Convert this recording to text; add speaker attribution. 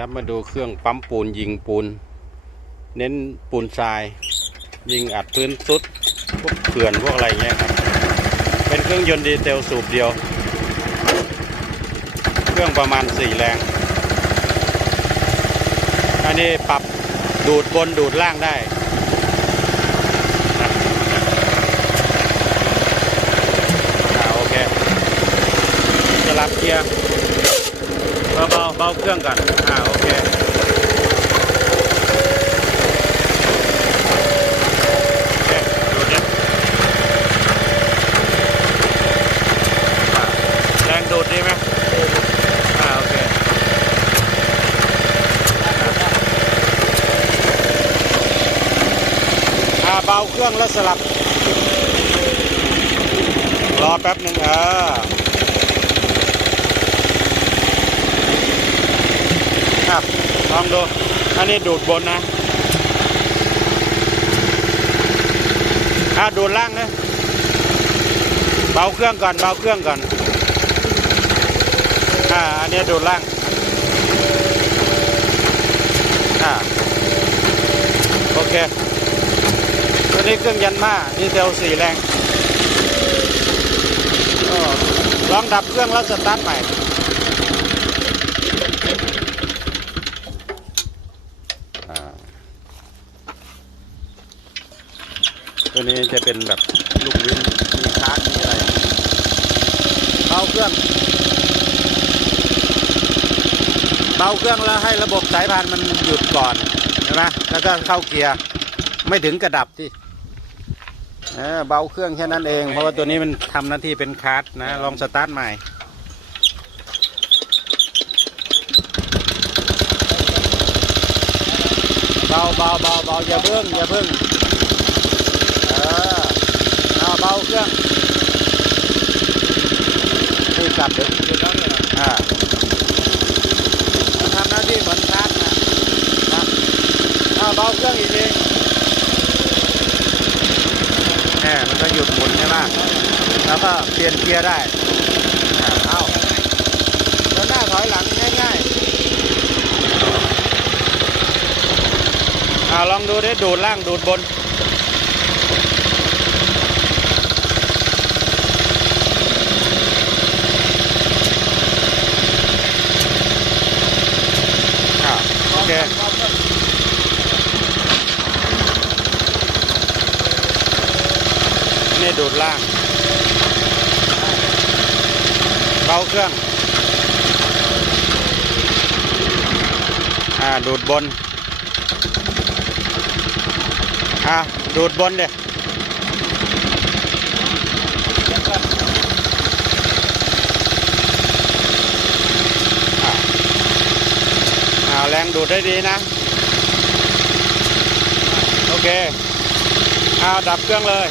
Speaker 1: ครับมาดูเครื่องปั๊มปูนยิงปูน เน้นปูนทราย ยิงอัดพื้นตุดพวกเขื่อนพวกอะไรเงี้ยครับ เป็นเครื่องยนต์ดีเซลสูบเดียว เครื่องประมาณสี่แรง อันนี้ปรับดูดบนดูดล่างได้โอเคจะรับเกียร์ เบาเบาเบาเครื่องก่อนอ่าโอเคเคดูดิอ่าแรงดูดดีไหมอ่าโอเคอ่าเบาเครื่องแล้วสลับ รอแป๊บหนึ่งเออครับล องดู อันนี้ดูดบนนะอ่าดูดล่างนะเบาเครื่องก่อนเบาเครื่องก่อนอ่าอันนี้ดูดล่างอ่าโอเคตัวนี้เครื่องยันมาดีเซลสี่แรงลองดับเครื่องแล้วสตาร์ทใหม่ ตัวนี้จะเป็นแบบลูกวินมีคาร์ดมีอะไรเบาเครื่องเบาเครื่องแล้วให้ระบบสายพานมันหยุดก่อนใช่ไหมแล้วก็เข้าเกียร์ไม่ถึงกระดับที่เออเบาเครื่องแค่นั้นเอง เพราะว่าตัวนี้มันทำหน้าที่เป็นคาร์ดนะลองสตาร์ทใหม่เบาเบาเบาเบาอย่าเพิ่งอย่าเพิ่ง เออเอาเบาเค รื่องนี่กลับเดี๋ยวหยุดแล้วเนี่ยอ่ามันทำหน้าที่เหมือนคาร์ดนะนะเอาเบาเครื่องอีกทีแหมมันก็หยุดหมุนใช่ไหมแล้วก็เปลี่ยนเกียร์ได้อ่าเอาเดินหน้าถอยหลังง่ายๆอ่าลองดูดิดูดล่างดูดบน อ่าโอ เคนี่ดูดล่าง เบาเครื่อง อ่า ดูดบน อ่า ดูดบนเดี๋ยอ่าอ่าแรงดูดได้ดีนะ โอเคเอาดับเครื่องเลย